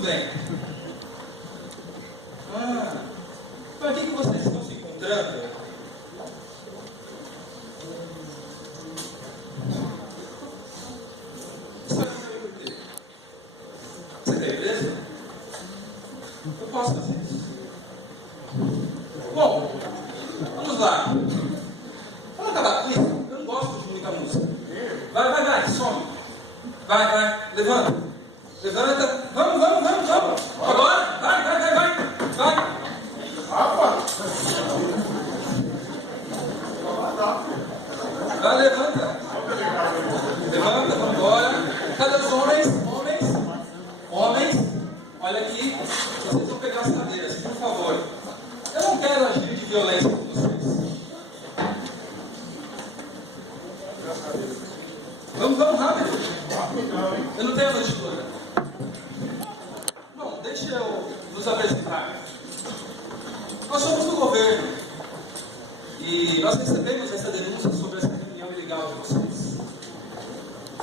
Muito bem. Para que vocês estão se encontrando? Você da igreja? Eu posso fazer isso. Bom, vamos lá. Vamos acabar com isso? Eu não gosto de muita música. Vai, some. Vai, levanta. Vamos. Agora, vai. Vai, levanta, vamos embora. Cadê os homens? Olha aqui, vocês vão pegar as cadeiras, por favor. Eu não quero agir de violência com vocês. Vamos rápido. Eu não tenho a noite toda. Bom, deixa eu nos apresentar. Nós somos do governo e nós recebemos essa denúncia sobre essa reunião ilegal de vocês.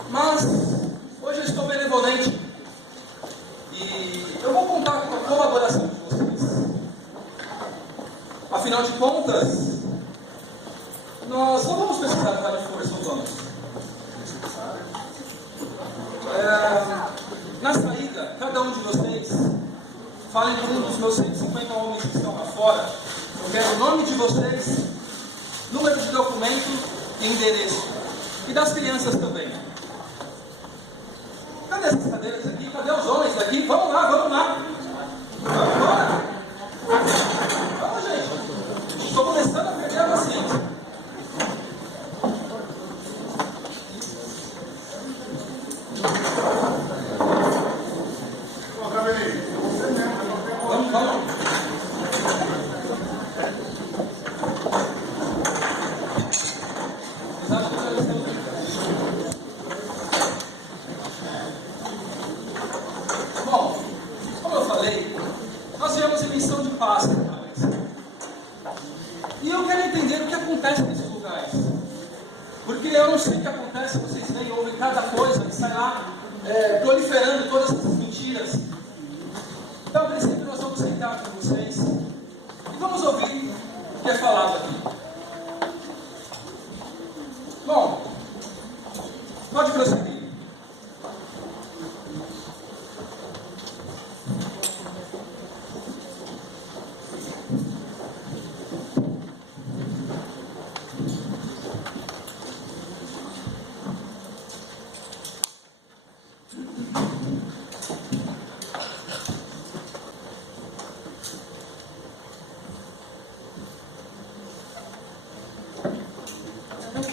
Mas hoje eu estou benevolente e eu vou contar com a colaboração de vocês. Afinal de contas, nós não vamos precisar de força ou vamos. Na saída, cada um de vocês fale com um dos meus 150 homens que estão lá fora. Eu quero o nome de vocês, número de documento e endereço. E das crianças também. Cadê essas cadeiras aqui? Cadê os homens aqui? Vamos lá. Vamos embora. Vamos, gente. Estou começando a perder a paciência. Bom, como eu falei, nós viemos em missão de paz, rapaz. E eu quero entender o que acontece nesses lugares. Porque eu não sei o que acontece, vocês veem, ouvem cada coisa, que sai lá proliferando todas essas mentiras. Então, a princípio, nós vamos sentar com vocês e vamos ouvir o que é falado aqui. Bom, pode prosseguir.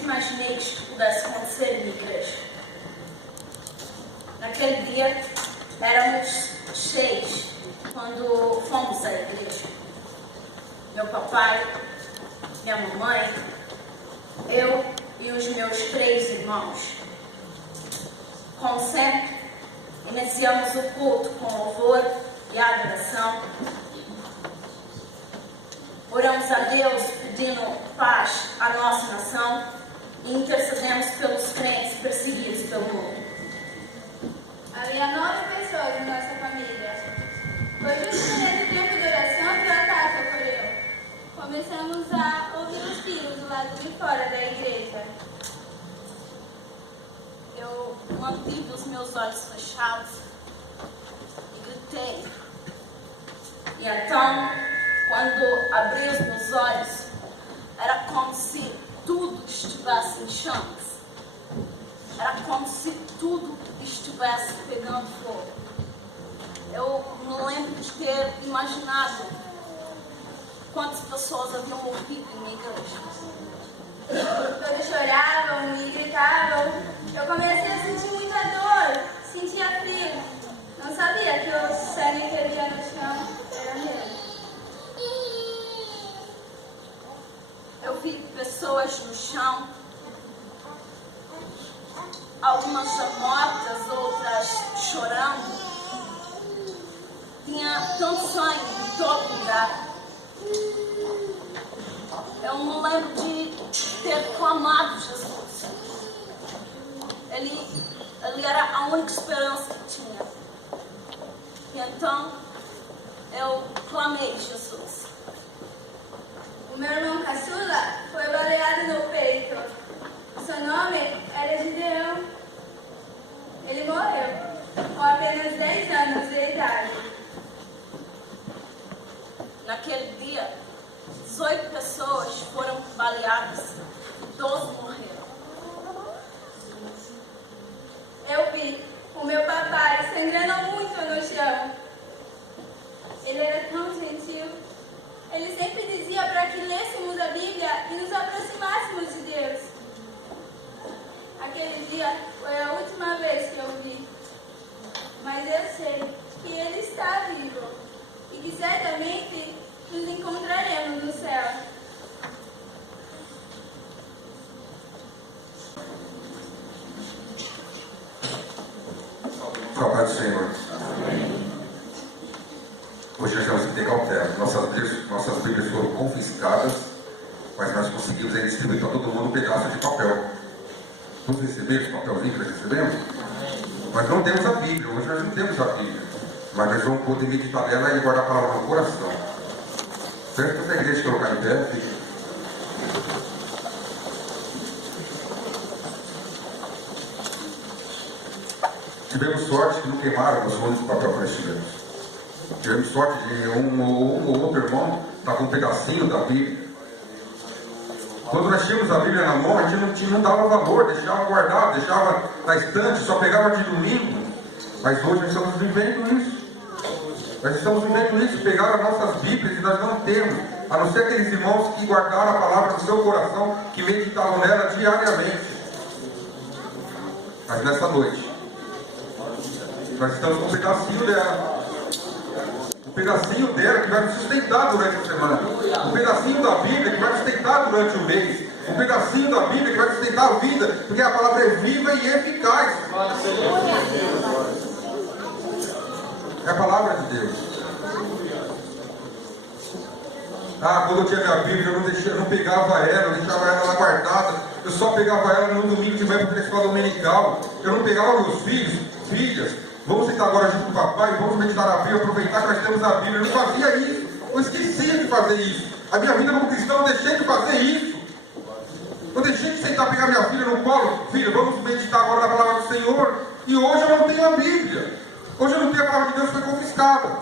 Imaginei que isso pudesse acontecer na igreja. Naquele dia, éramos 6 quando fomos à igreja. Meu papai, minha mamãe, eu e os meus 3 irmãos. Como sempre, iniciamos o culto com louvor e adoração. Oramos a Deus pedindo paz à nossa nação e intercedemos pelos crentes perseguidos pelo mundo. Havia 9 pessoas em nossa família. Foi justo nesse tempo de oração que o ataque ocorreu. Começamos a ouvir os tiros do lado de fora da igreja. Eu mantive os meus olhos fechados e gritei. E então, quando abri os meus olhos, era como se tudo estivesse em chamas. Era como se tudo estivesse pegando fogo. Eu me lembro de ter imaginado quantas pessoas haviam morrido em minha igreja. Todos choravam e gritavam. Eu comecei a sentir muita dor, sentia frio. Não sabia que o sangue que havia no chão era meu. Eu vi pessoas no chão, algumas já mortas, outras chorando. Tinha tanto sangue em todo lugar. Eu me lembro de ter clamado Jesus. Ele era a única esperança que tinha. E então eu clamei Jesus. O meu irmão caçula foi baleado no peito. Seu nome era Gideão. Ele morreu com apenas 10 anos de idade. Naquele dia, 18 pessoas foram baleadas, 12 morreram. Eu vi o meu papai sangrando muito no chão. Ele era tão gentil. Ele sempre dizia para que lêssemos a Bíblia e nos aproximássemos de Deus. Aquele dia foi a última vez que eu vi. Mas eu sei que Ele está vivo e que certamente nos encontraremos no céu. Saudade do Senhor. Hoje nós temos que ter cautela. Nossas Bíblias foram confiscadas, mas nós conseguimos aí distribuir para todo mundo um pedaço de papel. Todos receberam esse papelzinho que nós recebemos? Mas não temos a Bíblia. Hoje nós não temos a Bíblia. Mas nós vamos poder meditar nela e guardar a palavra no coração. Peço para a igreja colocar em pé. Tivemos sorte que não queimaram os rolos de papel que nós tivemos. Tivemos sorte de um ou outro irmão estar com um pedacinho da Bíblia. Quando nós tínhamos a Bíblia na mão, a gente não dava valor, deixava guardado, deixava na estante, só pegava de domingo. Mas hoje nós estamos vivendo isso. Nós estamos vivendo isso, pegaram as nossas Bíblias e nós não temos. A não ser aqueles irmãos que guardaram a palavra no seu coração, que meditavam nela diariamente. Mas nessa noite, nós estamos com um pedacinho dela. Um pedacinho dela que vai nos sustentar durante a semana. Um pedacinho da Bíblia que vai nos sustentar durante o mês. Um pedacinho da Bíblia que vai nos sustentar a vida. Porque a palavra é viva e eficaz. É a palavra de Deus. Quando eu tinha minha Bíblia, eu não pegava ela, eu deixava ela lá guardada. Eu só pegava ela no domingo de manhã para a escola dominical. Eu não pegava meus filhos, filhas. Vamos sentar agora junto com o papai e vamos meditar a Bíblia, aproveitar que nós temos a Bíblia. Eu não fazia isso. Eu esquecia de fazer isso. A minha vida como cristão, eu deixei de fazer isso. Eu deixei de sentar, pegar minha filha no colo. Filha, vamos meditar agora na palavra do Senhor. E hoje eu não tenho a Bíblia. Hoje eu não tenho a palavra de Deus, foi confiscada.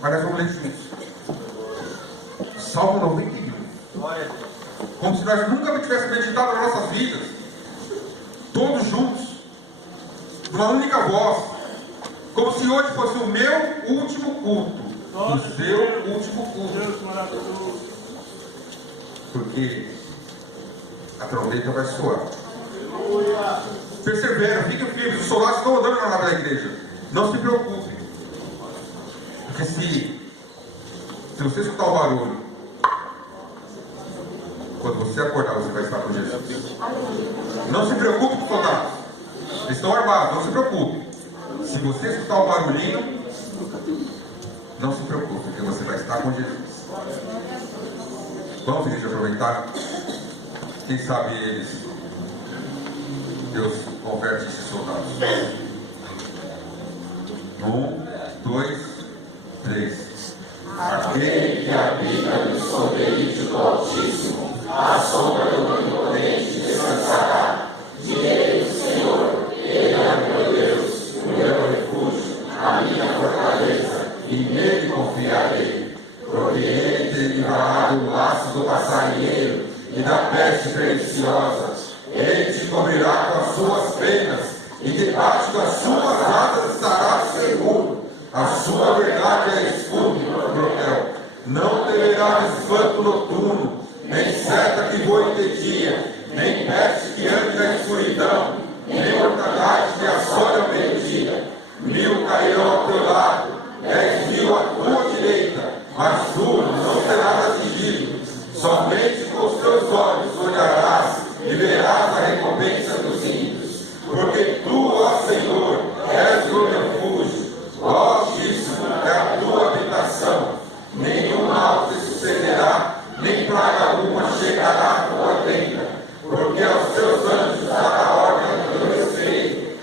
Mas nós vamos ler juntos. Salmo 91. Como se nós nunca tivéssemos meditado nas nossas vidas. Todos juntos. Numa única voz. Como se hoje fosse o meu último culto. O seu último culto. Porque a trombeta vai soar. Persevera, fiquem firmes. Os soldados estão andando na nave da igreja. Não se preocupem. Porque se você escutar o barulho, quando você acordar, você vai estar com Jesus. Não se preocupe com os soldados. Eles estão armados, não se preocupe. Se você escutar o barulhinho, não se preocupe, porque você vai estar com Jesus. Vamos, igreja, aproveitar. Quem sabe eles, Deus converte esses soldados. 1, 2, 3. Aquele que habita no esconderijo do Altíssimo, à sombra do Onipotente descansará. Direi do Senhor, Ele é meu Deus, o meu refúgio, a minha fortaleza, e nele confiarei. Porque Ele tem livrado o laço do passarinheiro e da peste perniciosa. Ele te cobrirá com as suas penas, e debaixo das suas asas estarás seguro. A sua verdade é escudo e broquel. Não temerás espanto noturno, nem seta que voe de dia, nem peste que ande na escuridão, nem mortandade que assole ao meio-dia. 1000 cairão ao teu lado, 10.000 à tua direita, mas tu não serás atingido. Somente com os teus olhos olharás e verás a recompensa dos ímpios. Porque tu, ó Senhor, és o meu refúgio. O Altíssimo é a tua habitação. Nenhum mal te sucederá, nem praga alguma chegará à tua tenda. Porque aos teus anjos dará ordem a teu respeito,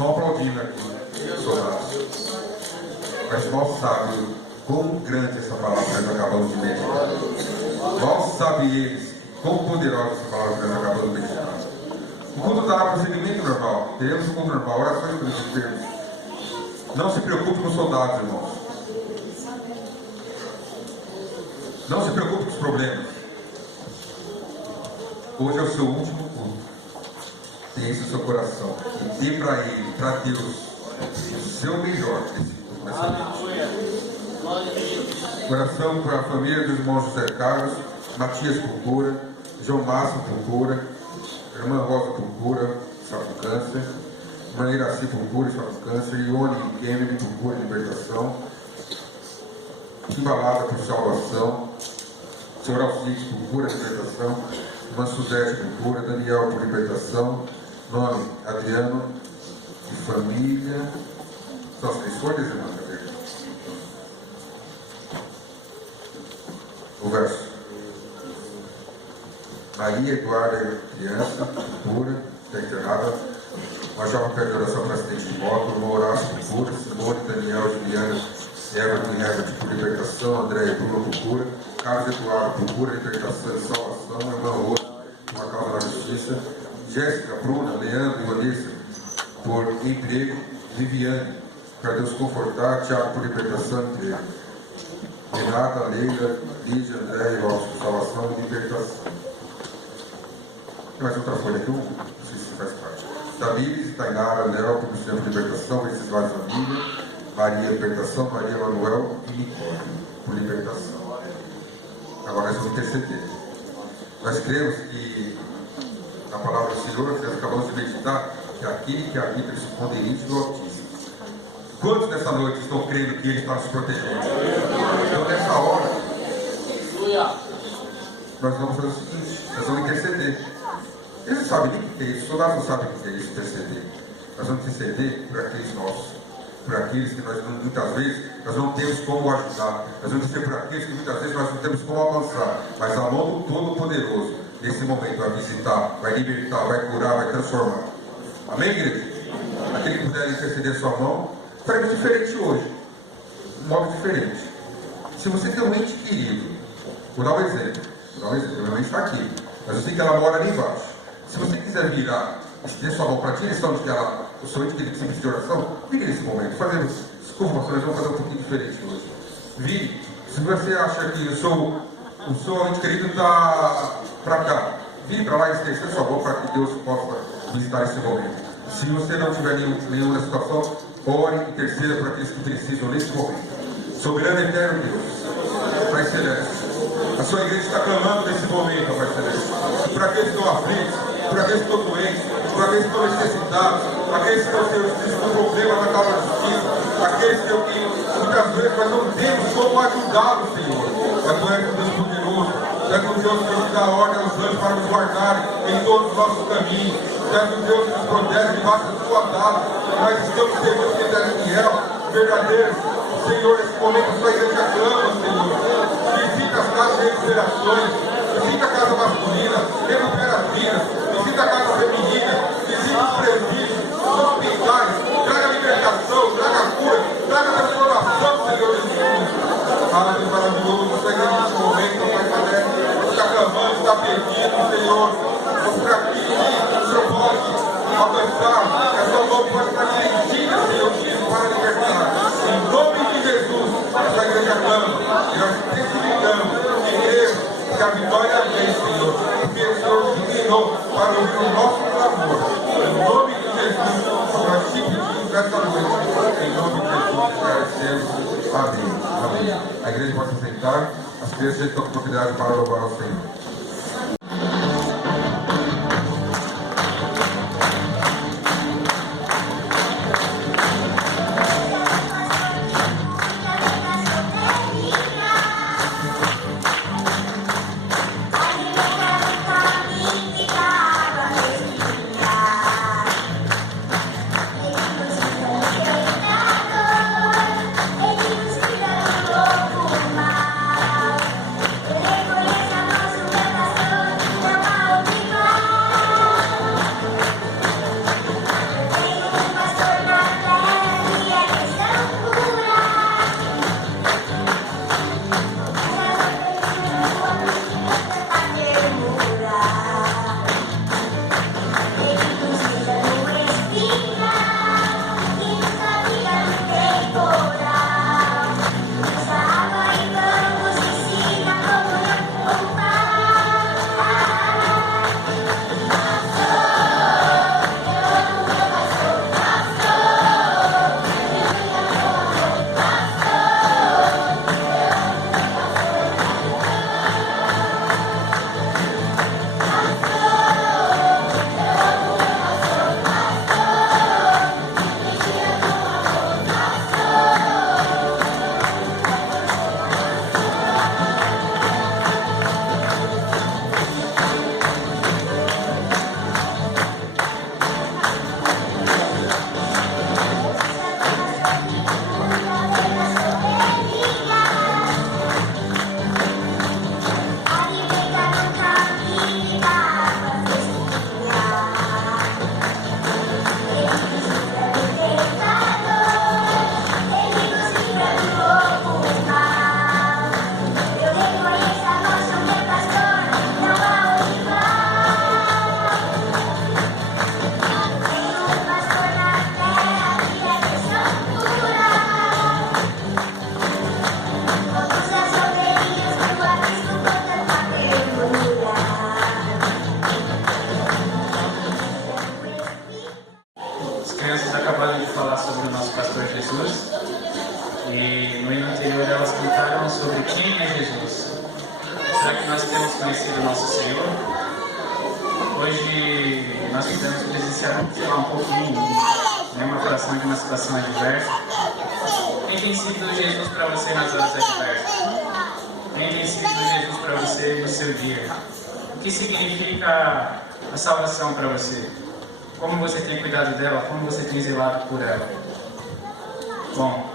Estão aplaudindo aqui, soldados. Mas mal sabe quão grande essa palavra que nós acabamos de meditar. Mal sabem eles quão poderosa essa palavra que nós acabamos de meditar. O culto está no procedimento normal. Teremos o culto normal, orações para os enfermos. Não se preocupe com os soldados, irmãos. Não se preocupe com os problemas. Hoje é o seu último culto. Pense no seu coração e dê para Ele, para Deus, o seu melhor nesse culto, nessa noite. Coração para a família dos irmãos José Carlos, Matias por cura, João Márcio por cura, irmã Rosa por cura, está com câncer, irmã Iraci por cura, está com câncer, Ione e Kennedy por cura e libertação, Timbalada por salvação, Senhor Alcides por cura e libertação, irmã Suzete por cura, Daniel por libertação, nome Adriano e família. Só as 3 folhas, irmã? O verso. Maria Eduarda, criança, pura, está enterrada. Uma jovem pede oração para acidente de moto. Uma Horácio por cura. Simone, Daniel, Juliana, Everton e Everton por libertação. André e Bruno por cura. Carlos Eduardo por cura, libertação e salvação. Irmã Rosa, uma causa na justiça. Jéssica, Bruna, Leandro e Vanessa por emprego. Viviane, para Deus confortar. Tiago por libertação e emprego. Renata, Leila, Lídia, André e Robson por salvação e libertação. Tem mais outra folha aqui, não sei se faz parte. Tamires, Tainara, Léo, por centro de libertação, esses vários família. Maria, libertação, Maria Manuel e Nicole, por libertação. Agora nós vamos interceder. Nós cremos que na palavra do Senhor, que nós acabamos de meditar, que aquele que habita no esconderijo do Altíssimo. Quantos nessa noite estão crendo que Ele está nos protegendo? Então nessa hora, nós vamos fazer o seguinte, nós vamos interceder. Eles não sabem nem o que é isso, os soldados não sabem o que é isso, interceder. Nós vamos interceder por aqueles nossos, por aqueles que nós muitas vezes nós não temos como ajudar, nós vamos interceder por aqueles que muitas vezes nós não temos como avançar, mas a mão do Todo-Poderoso, nesse momento, vai visitar, vai libertar, vai curar, vai transformar. Amém, igreja? Aquele que puder interceder sua mão, faremos diferente hoje, um modo diferente. Se você tem um ente querido, vou dar um exemplo, minha mãe está aqui, mas eu sei que ela mora ali embaixo. Se você quiser virar, estender sua mão para a direção de que ela, o seu ente querido precisa de oração, vire nesse momento. Desculpa, pastor, nós vamos fazer um pouquinho diferente hoje. Vire. Se você acha que o seu ente querido está para cá, vire para lá e estenda sua mão para que Deus possa visitar esse momento. Se você não tiver nenhuma situação, ore e interceda para aqueles que precisam nesse momento. Soberano eterno Deus, Pai Celeste, a sua igreja está clamando nesse momento, Pai Celeste, por aqueles que estão aflitos, por aqueles que estão doentes, por aqueles que estão necessitados, aqueles que estão com problemas na causa da justiça, aqueles que muitas vezes nós não temos como ajudá-los, Senhor. Mas Tu és um Deus poderoso, Tu és um Deus que nos dá ordem aos anjos para nos guardarem em todos os nossos caminhos. Tu és um Deus que nos protege debaixo da Sua dádiva. Nós estamos seguros que Ele é fiel, verdadeiro. Senhor, nesse momento a Sua igreja clama, Senhor. Visita as casas de recuperações, visita a casa masculina, recupera as vidas, visita a casa feminina, visita os presídios, os hospitais, traga libertação, traga cura, traga transformação, Senhor Jesus. Ah, Deus maravilhoso, Sua igreja nesse momento, Pai Padre, está clamando, está pedindo, Senhor, por aqui, o Senhor pode alcançar, a Sua mão pode estar dirigida, Senhor Jesus, para libertar. Em nome de Jesus, essa igreja clama, e nós testificamos e cremos que a vitória vem, Senhor, porque o Senhor se inclinou para ouvir o nosso clamor. Em nome de Jesus, nós te pedimos nessa noite, em nome de Jesus, agradecemos. Amém. Amém. A igreja pode se sentar, as crianças estão com propriedade para louvar ao Senhor. Reconheça nosso Jesus. E no hino anterior elas cantaram sobre quem é Jesus. Será que nós temos conhecido o nosso Senhor? Hoje nós tentamos presenciar um pouquinho, né, uma fração de uma situação adversa. Quem tem sido Jesus para você nas horas adversas? Quem tem sido Jesus para você no seu dia? O que significa a salvação para você? Como você tem cuidado dela? Como você tem zelado por ela? Bom,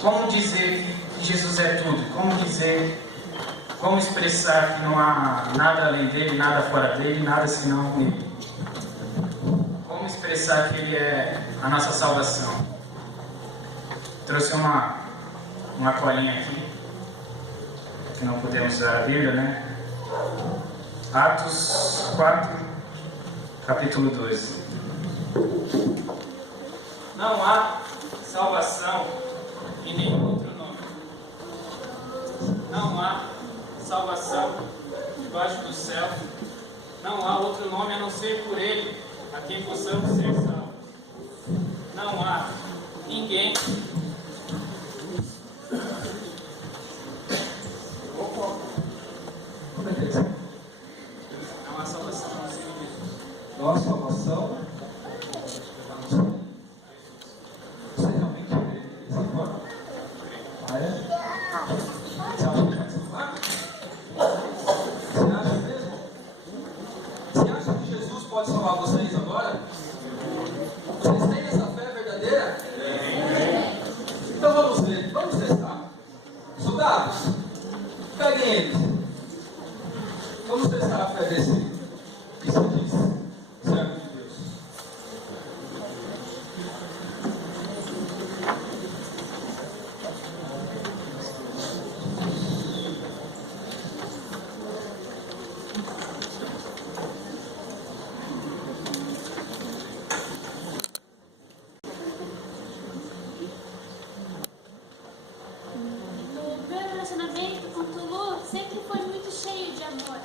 como dizer que Jesus é tudo? Como expressar que não há nada além dele, nada fora dele, nada senão ele? Como expressar que ele é a nossa salvação? Trouxe uma colinha aqui, que não podemos usar a Bíblia, né? Atos 4, capítulo 12. Não há salvação em nenhum outro nome. Não há salvação debaixo do céu. Não há outro nome a não ser por ele, a quem possamos ser salvos. Não há ninguém. Como é que é isso? Não há salvação a não ser em Jesus. Nossa salvação. Você realmente crê dessa forma? Ah, é? Você acha que vai salvar? Você acha mesmo? Você acha que Jesus pode salvar vocês agora? Vocês têm essa fé verdadeira? Então vamos ver, vamos testar. Soldados, peguem eles. Vamos testar a fé desse servo de Deus. O meu relacionamento com o Tulu sempre foi muito cheio de amor.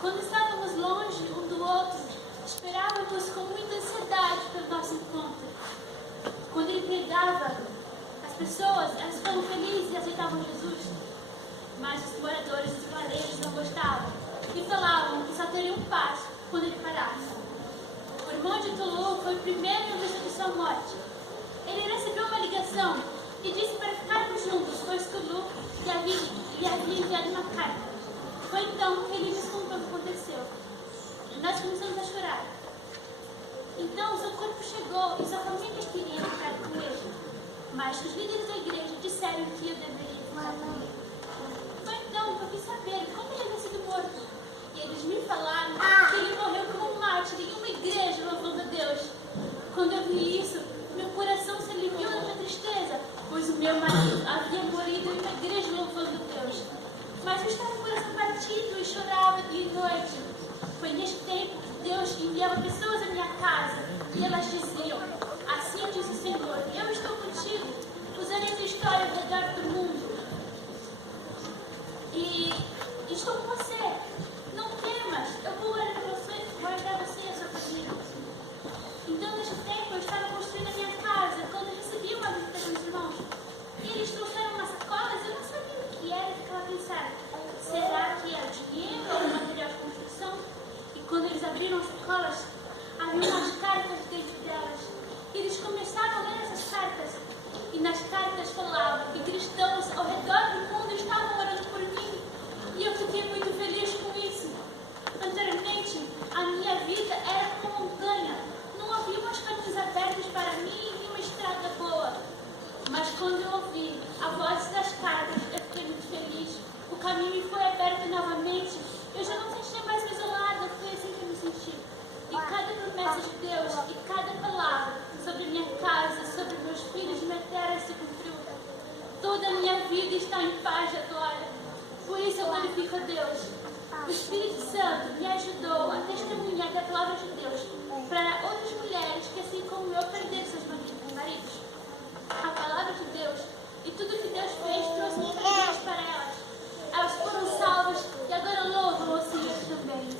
Quando estávamos longe um do outro, esperávamos com muita ansiedade pelo nosso encontro. Quando ele pregava, as pessoas elas ficavam felizes e aceitavam Jesus. Mas os moradores dos vilarejos não gostavam e falavam que só teriam paz quando ele parasse. O irmão de Tulu foi o primeiro a ver sua morte. Ele recebeu uma ligação e disse para ficarmos juntos, pois Tulu lhe havia enviado uma carta. Foi então que ele nos contou o que aconteceu. Nós começamos a chorar. Então seu corpo chegou e sua família queria ficar com ele. Mas os líderes da igreja disseram que eu deveria ficar com ele. Foi então que eu quis saber como ele havia sido morto. E eles me falaram que ele morreu como um mártir em uma igreja louvando a Deus. Quando eu vi isso, meu coração se aliviou da minha tristeza, pois o meu marido havia morrido em uma igreja louvando a Deus. Mas eu estava com o coração partido e chorava dia e noite. Foi neste tempo que Deus enviava pessoas à minha casa e elas diziam: assim diz o Senhor, eu estou contigo, usarei essa história ao redor do mundo. E estou com você. Não temas, eu vou guardar você e a sua família. Então, neste tempo, eu estava construindo a minha casa quando recebi uma visita dos irmãos. E eles trouxeram umas sacolas, eu não sabia o que era e ficava pensando: será que é dinheiro ou material de construção? E quando eles abriram as sacolas, havia umas cartas dentro delas. E eles começaram a ler essas cartas. E nas cartas falava que cristãos ao redor do mundo estavam orando por mim. E eu fiquei muito feliz com isso. Anteriormente, a minha vida era como uma montanha. Não havia umas caminhos abertos para mim e uma estrada boa. Mas quando eu ouvi a voz das cartas, eu fiquei muito feliz. O caminho me foi aberto novamente. Eu já não sentia mais isolada, foi assim que eu me senti. E cada promessa de Deus e cada palavra sobre minha casa, sobre meus filhos e minha terra se cumpriu. Toda a minha vida está em paz agora. Por isso eu glorifico a Deus. O Espírito Santo me ajudou a testemunhar da palavra de Deus para outras mulheres que, assim como eu, perderam seus maridos. A palavra de Deus e tudo que Deus fez trouxe muita paz para elas. Elas foram salvas e agora louvam o Senhor também.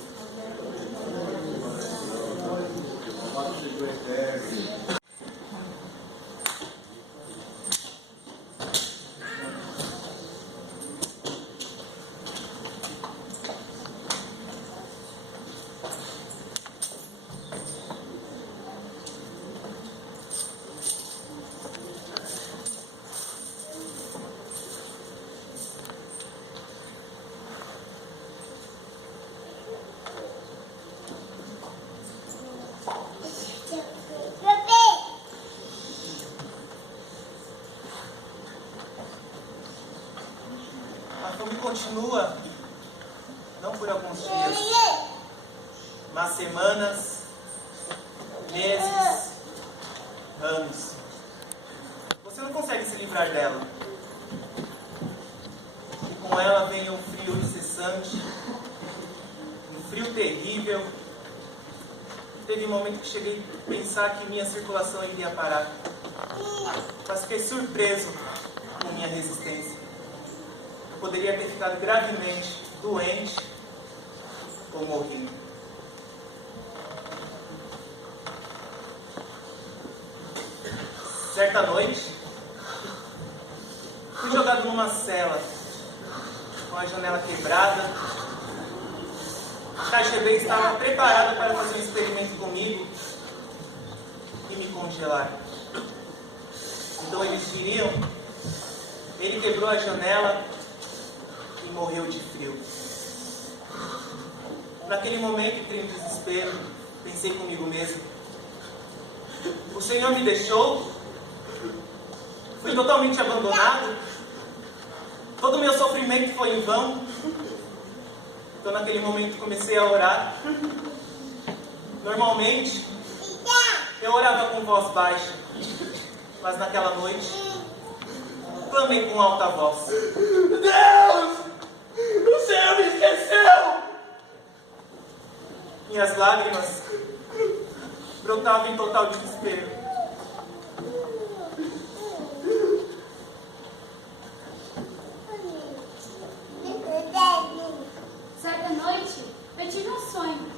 continua, não por alguns dias, mas semanas, meses, anos. Você não consegue se livrar dela. E com ela vem um frio incessante, um frio terrível. Teve um momento que cheguei a pensar que minha circulação iria parar. Mas fiquei surpreso com minha resistência. Eu poderia ter ficado gravemente doente ou morrido. Certa noite, fui jogado numa cela, com a janela quebrada. O KGB estava preparado para fazer um experimento comigo e me congelar. Então eles diriam, ele quebrou a janela e morreu de frio. Naquele momento, entrei em desespero, pensei comigo mesmo, o Senhor me deixou? Fui totalmente abandonado? Todo o meu sofrimento foi em vão? Então naquele momento comecei a orar. Normalmente, eu orava com voz baixa, mas naquela noite, clamei com alta voz. Deus! O Senhor me esqueceu! Minhas lágrimas brotavam em total desespero. Certa noite, eu tive um sonho.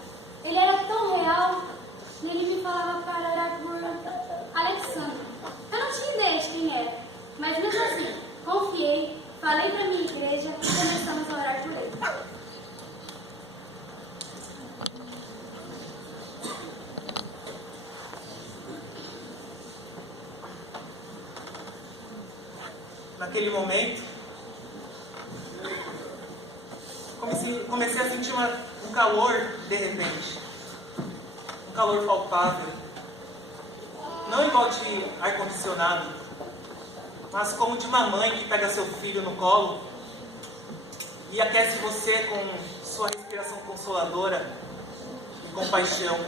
Ele era tão real, e ele me falava para orar por Alexandre. Eu não tinha ideia de quem era, mas mesmo assim, confiei, falei para minha igreja e começamos a orar por ele. Naquele momento, comecei a sentir um calor de repente. Um calor palpável. Não igual de ar-condicionado, mas como de uma mãe que pega seu filho no colo e aquece você com sua respiração consoladora e compaixão.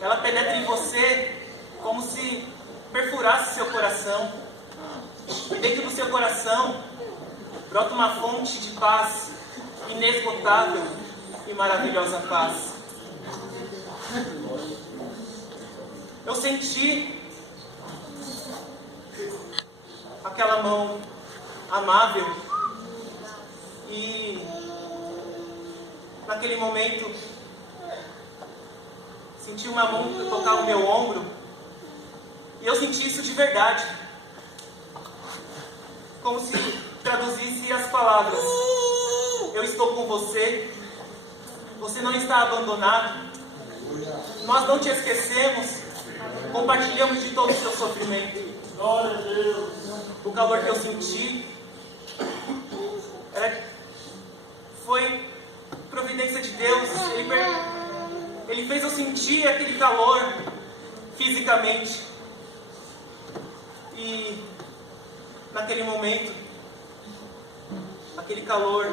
Ela penetra em você como se perfurasse seu coração. E dentro do seu coração brota uma fonte de paz inesgotável e maravilhosa paz. Eu senti aquela mão amável e naquele momento senti uma mão tocar o meu ombro e eu senti isso de verdade, como se traduzisse as palavras: eu estou com você, você não está abandonado, nós não te esquecemos, compartilhamos de todo o seu sofrimento. Glória a Deus. O calor que eu senti foi providência de Deus. Ele fez eu sentir aquele calor fisicamente. E naquele momento, aquele calor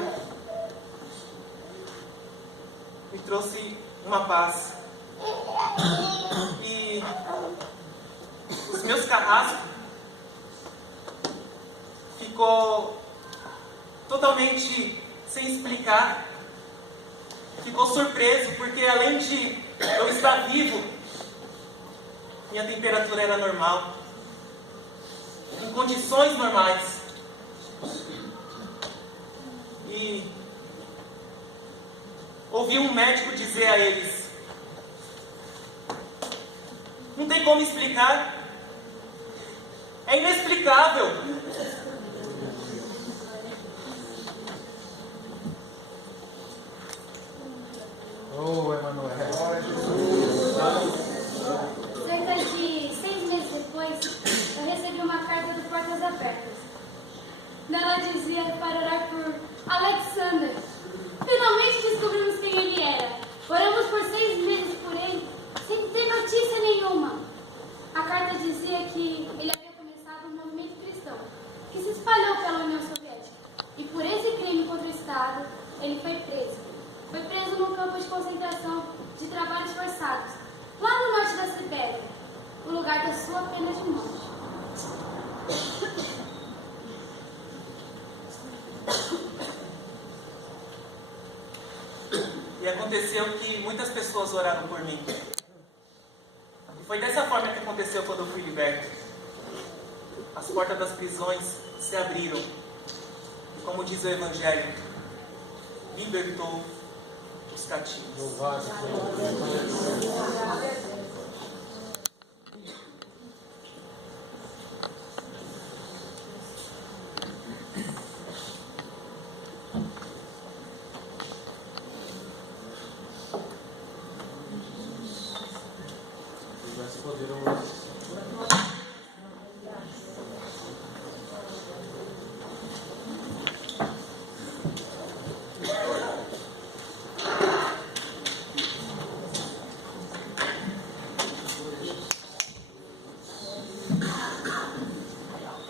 me trouxe uma paz. E os meus carrascos ficou totalmente sem explicar. Ficou surpreso, porque além de eu estar vivo, minha temperatura era normal, em condições normais. E ouvi um médico dizer a eles: não tem como explicar, é inexplicável. Oh, Emanuel. Cerca de 6 meses depois, eu recebi uma carta do Portas Abertas. Nela dizia para orar por Alexander. Finalmente descobrimos quem ele era. Oramos por 6 meses por ele, sem ter notícia nenhuma. A carta dizia que ele havia começado um movimento cristão, que campo de concentração de trabalhos forçados, lá no norte da Sibéria, o lugar da sua pena de morte. E aconteceu que muitas pessoas oraram por mim. E foi dessa forma que aconteceu quando eu fui liberto. As portas das prisões se abriram. E como diz o Evangelho, libertou os cativos.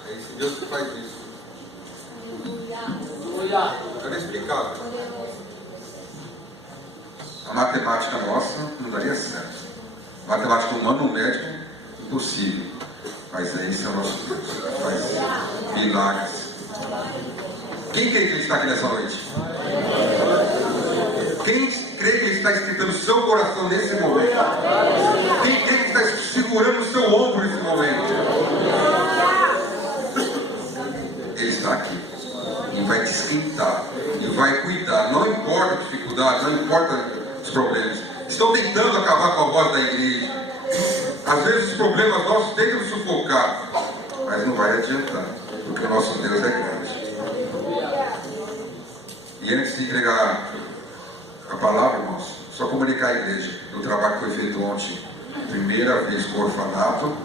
É esse Deus que faz isso. Eu quero explicar. A matemática nossa não daria certo. A matemática humana, um médico, impossível. Mas esse é o nosso Deus. Que faz milagres. Quem crê que Ele está aqui nessa noite? Quem crê que Ele está escutando o seu coração nesse momento? Quem crê que está segurando o seu ombro nesse momento? Ele está aqui. E vai te esquentar. E vai cuidar. Não importa a dificuldade, não importa os problemas. Estão tentando acabar com a voz da igreja. Às vezes os problemas nossos tentam sufocar. Mas não vai adiantar. Porque o nosso Deus é grande. E antes de entregar a palavra, irmãos, só comunicar à igreja do trabalho que foi feito ontem, primeira vez com o orfanato.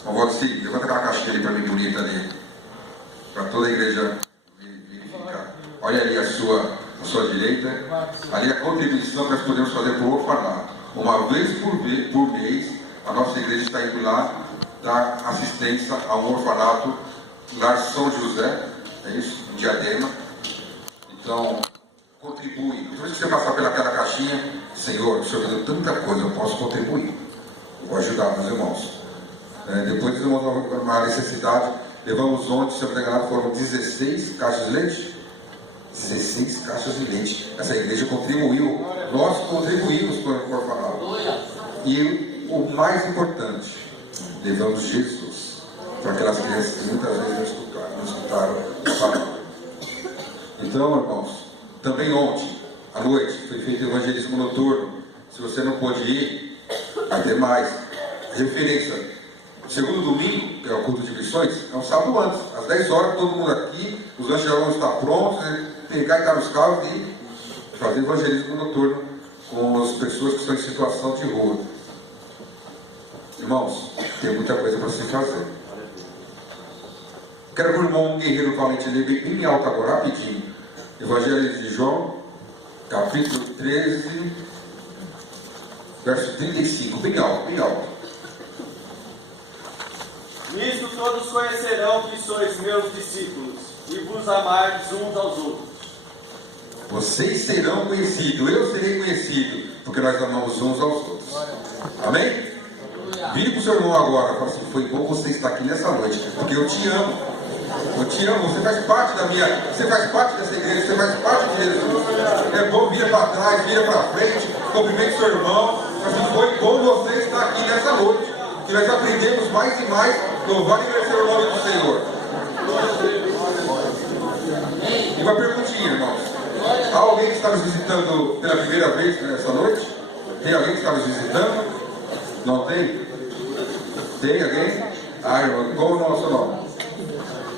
Então, Valdeci, levanta aquela caixinha ali para mim, bonita ali, para toda a igreja verificar. Olha ali a sua direita, ali a contribuição que nós podemos fazer para o orfanato. Uma vez por mês, a nossa igreja está indo lá dar assistência a um orfanato, Lar São José, é isso, em Diadema. Então, contribui. Depois que você passar pelaquela caixinha, Senhor, o Senhor deu tanta coisa, eu posso contribuir. Eu vou ajudar meus irmãos. Depois de uma necessidade, levamos ontem, se eu não me engano, foram 16 caixas de leite. 16 caixas de leite. Essa igreja contribuiu. Nós contribuímos para o orfanato. E o mais importante, levamos Jesus para aquelas crianças que muitas vezes não escutaram a palavra. Então, irmãos, também ontem, à noite, foi feito o evangelismo noturno. Se você não pôde ir, vai ter mais. Referência. O segundo domingo, que é o culto de missões, é um sábado antes. Às 10 horas, todo mundo aqui, os lanches já vão estar prontos, pegar e estar nos carros e fazer evangelismo noturno com as pessoas que estão em situação de rua. Irmãos, tem muita coisa para se fazer. Quero que o irmão Guerreiro Valente ler bem alto agora, rapidinho. Evangelho de João, capítulo 13, verso 35, bem alto, bem alto. Nisto todos conhecerão que sois meus discípulos, e vos amardes uns aos outros. Vocês serão conhecidos, eu serei conhecido, porque nós amamos uns aos outros. Amém? Vire para o seu irmão agora, fala assim, foi bom você estar aqui nessa noite, porque eu te amo. Eu te amo, você faz parte da minha, você faz parte dessa igreja, você faz parte de Jesus. É bom, vira para trás, vira para frente, cumprimente seu irmão. Assim, foi bom você estar aqui nessa noite, que nós aprendemos mais e mais, louvar e agradecer o nome do Senhor. E uma perguntinha, irmãos. Há alguém que está nos visitando pela primeira vez nessa noite? Tem alguém que está nos visitando? Não tem? Tem alguém? Ah, irmão, qual é o nosso nome?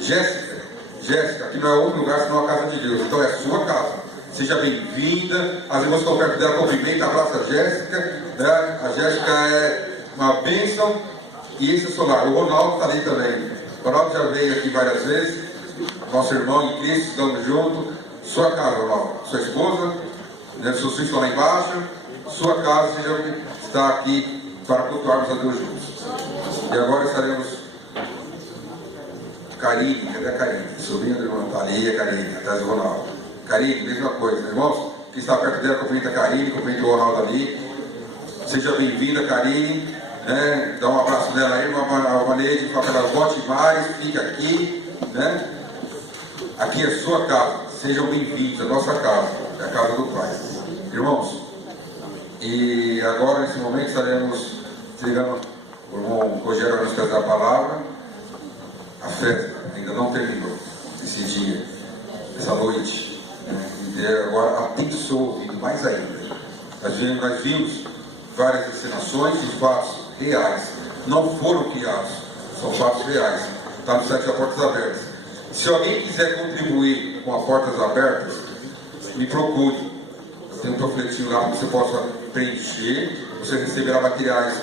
Jéssica. Jéssica, aqui não é outro lugar senão a casa de Deus. Então é a sua casa. Seja bem-vinda. As irmãs que estão perto dela, cumprimenta, abraça a Jéssica. Né? A Jéssica é uma bênção. E esse é o seu lar. O Ronaldo está ali também. O Ronaldo já veio aqui várias vezes. Nosso irmão em Cristo, estamos juntos. Sua casa, Ronaldo. Sua esposa, né? Seus filhos estão lá embaixo. Sua casa, seja está aqui para cultuarmos a Deus juntos. E agora estaremos. Karine, cadê a Karine? Sobrinha do irmão, está ali, a Karine, atrás do Ronaldo. Karine, mesma coisa, irmãos. que está perto dela, cumprimente a Karine, cumprimente o Ronaldo ali. Seja bem-vinda, Karine. Né? Dá um abraço nela aí, uma maneira de falar para ela, volte mais, fique aqui. Né? Aqui é sua casa, sejam bem-vindos, a nossa casa, é a casa do Pai. Irmãos, e agora nesse momento estaremos entregando, o irmão Rogério vai nos trazer a palavra. A festa ainda não terminou, esse dia, essa noite. Né? E agora atente o seu ouvido, mais ainda. Nós vimos várias encenações de fatos reais, não foram criados, são fatos reais. Está no site da Portas Abertas. Se alguém quiser contribuir com a Portas Abertas, me procure. Eu tenho um panfletinho lá que você possa preencher, você receberá materiais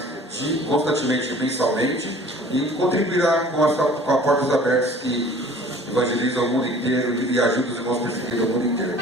constantemente, mensalmente, e contribuirá com a Portas Abertas que evangeliza o mundo inteiro e ajuda os irmãos perseguidos do mundo inteiro.